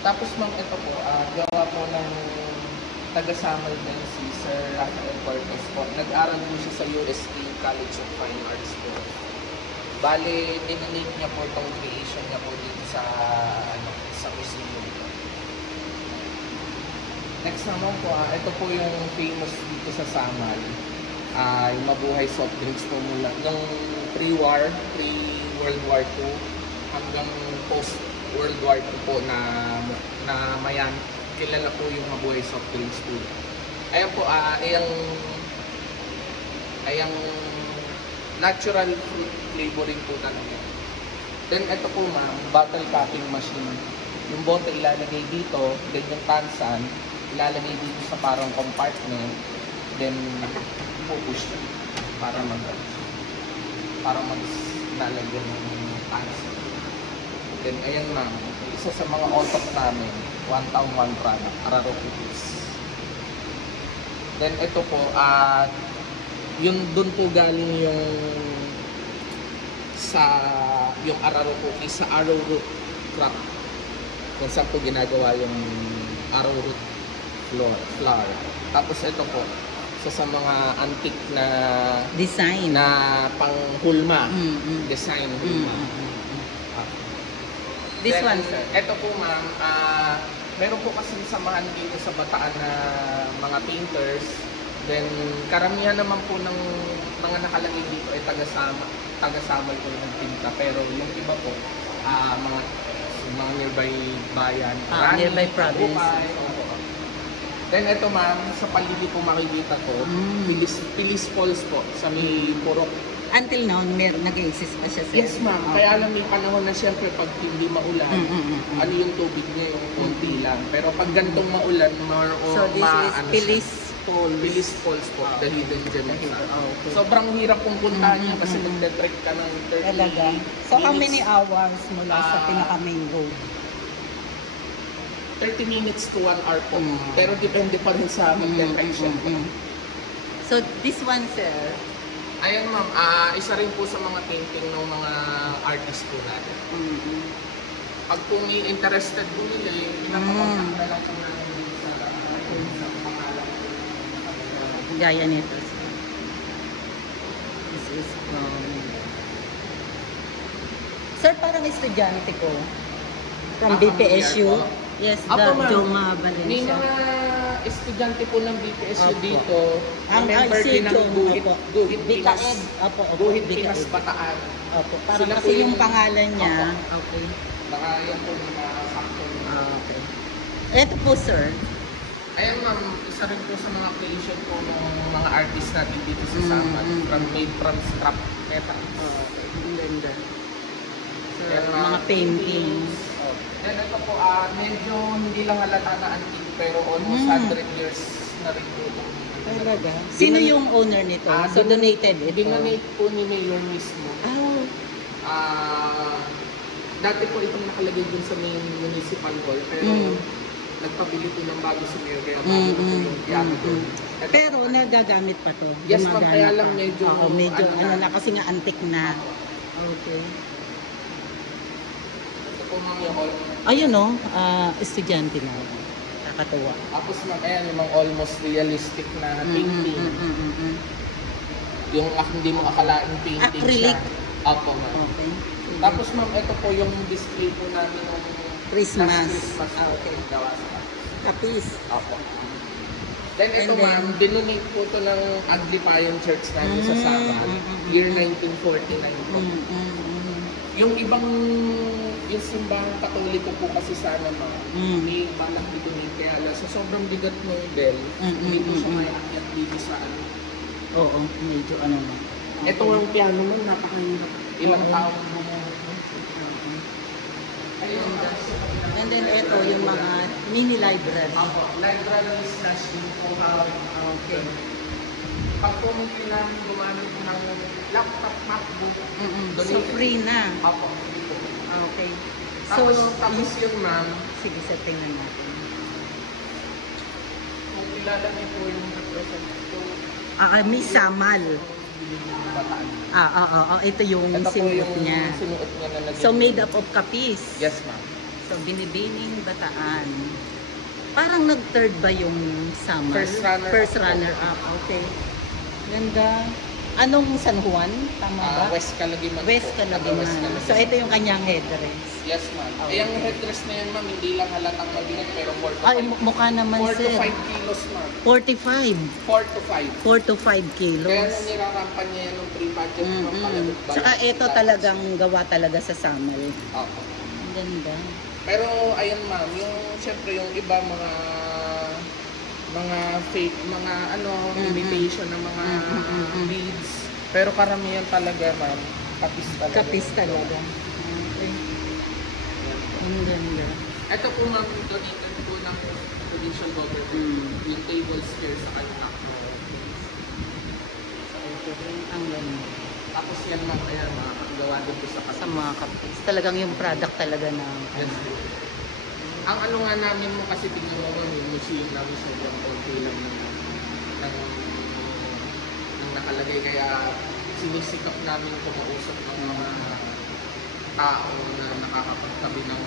Tapos ma'am, ito po, gawa po ng taga-Samal din si Sir Rafael Cortez po. Nag-aral po siya sa UST College of Fine Arts po. Bale, dinonate niya po itong creation niya po dito sa, sa museum. Next naman po, ito po yung famous dito sa Samal. Yung Mabuhay soft drinks po mula nung pre-war, pre-World War II hanggang post-World War II po na mayan, kilala po yung Mabuhay soft drinks po. Ayan po, ayang natural fruit flavoring po talaga. Then ito po ma'am, bottle capping machine. Yung bote ilalagay dito, then yung tansan ilalagay dito sa parang compartment, then pupush para lalagyan ng tansan. Then ayan ma'am, isa sa mga otok namin, 1 taong 1 product, Araro Cookies. Then ito po, yun dun po galing yung Araro Cookies sa arrowroot crop. Kung saan po ginagawa yung arrowroot flour. Tapos ito po, sa mga antique na design na panghulma. Design hulma. This Then, one, sir. Ito po ma'am, meron po kasi samahan dito sa Bataan na mga painters. Then karamihan naman po ng mga nakalagay dito ay taga-Samal po yung pinta. Pero yung iba po, mga nearby bayan, nearby province. Bukay, then ito ma'am, sa paligid po makikita ko, Pilis Falls po, sa may Purok. Until now, nag-exist pa siya, sir? Yes ma'am, kaya lang may panahon na siyempre pag hindi maulan, ano yung tubig niya, yung konti lang. Pero pag gantong maulan, so this is Pilis Falls. Pilis Falls po, the hidden gem. Okay. Sobrang hirap kung puntahan niya kasi magte-trek ka ng 30 talaga. So how many hours mula sa pinaka-main road? 30 minutes to 1 hour po. Pero depende pa rin sa mag-direction. So this one, sir? Ayan ma'am, isa rin po sa mga painting ng mga artist po natin. Pag po may interested po nila, pinapakontak na lang po natin sa pangalan. Gaya nito. This is sir, parang estudyante ko. From BPSU. Yes, Joma Valencia. May mga estudyante po ng BPSU dito. Ang member din ng Guhit Pinas. Guhit Pinas Bataan. Opo, parang kasi yung pangalan niya. Okay. Baka yan po yung sakto. Okay. Ito po, sir. Ayan ma'am, isa rin po sa mga creation po ng mga artist natin dito sa Samal. Made from scrap metal. Ang ganda. So, mga paintings. Then ito po, medyo hindi lang halata na antique pero almost 100 years na rin po ito. Talaga? Sino yung owner nito? So donated ito? Dinonate po ni Mayor mismo. Dati po itong nakalagay dun sa main municipal hall pero nagpabili po ng bago si Mayor kaya bago po yung piano doon. Pero nagagamit pa to? Yes ma'am, kaya lang medyo ano na kasi nga antique na. Okay. Ito po ma'am yung hall. Ayun o, estudyante na. Nakakatuwa. Tapos ma'am, ayan yung mga almost realistic na painting. Yung hindi mo akalaing painting acrylic siya. Apo ma'am. Okay. Tapos ma'am, ito po yung display po namin ng Christmas. Okay. Gawa sa Kapis. Apo. Then ito ma'am, dinonate po ito ng Aglipayan Church namin sa Samal. Year 1949 po. Yung ibang yung simbahang katoliko po kasi sana may balak dito ni kaya sa sobrang bigat ng bell, hindi po siya may akyat dito sa ano. Oo, medyo ano na. Ito ang piano mo, napakahirap. Ilang taon mo. And then ito yung mga mini library. Library slash info hub. Okay. Pag po may kailangan gumamit ng laptop, MacBook, so free na. Apo. Okay. Tapos yun ma'am. Sige, sir, tingnan natin. Kung kilala niyo po yung representative. May Samal. Ito yung sinuot niya. Sinuot niya na So made up of kapis. Yes ma'am. ito, Binibining Bataan. Parang nag-third ba yung summer? First runner up. runner up, okay. Ganda. Anong San Juan? Tama ba? West Calagiman West po. Calagiman. West Calagiman. So ito yung kanyang headdress. Yes, ma'am. Okay. Yung headdress na yan, ma'am, hindi lang halatang mabigat, pero 4 to 5. Ay, mukha naman 4 to sir. 5 kilos, ma'am. 45. 4 to 5. 4 to 5 kilos. Kaya nung nirarampan niya yan ng pre-budget, ma'am, palagot ba? Saka ito talagang gawa talaga sa summer. Opo. Ang ganda. Pero, ayun, ma'am, yung, syempre, yung iba, mga fake, mga imitation ng mga beads. Pero karamihan talaga, ma'am, kapis talaga. Kapis talaga. Okay. Ang ganda. Ito po, ma'am, donated po ng provincial government. Yung table chair sa kanya. Ang ganda. Tapos yan, ma'am, ayan, makakagawa din po sa Sa mga kapis. Talagang yung product talaga ng... Yes. Ang ano nga namin mo kasi tingnan mo yung museum namin sa yung konti lang ng nakalagay, kaya sinisikap namin kumausap ng mga tao na nakakapagtabi ng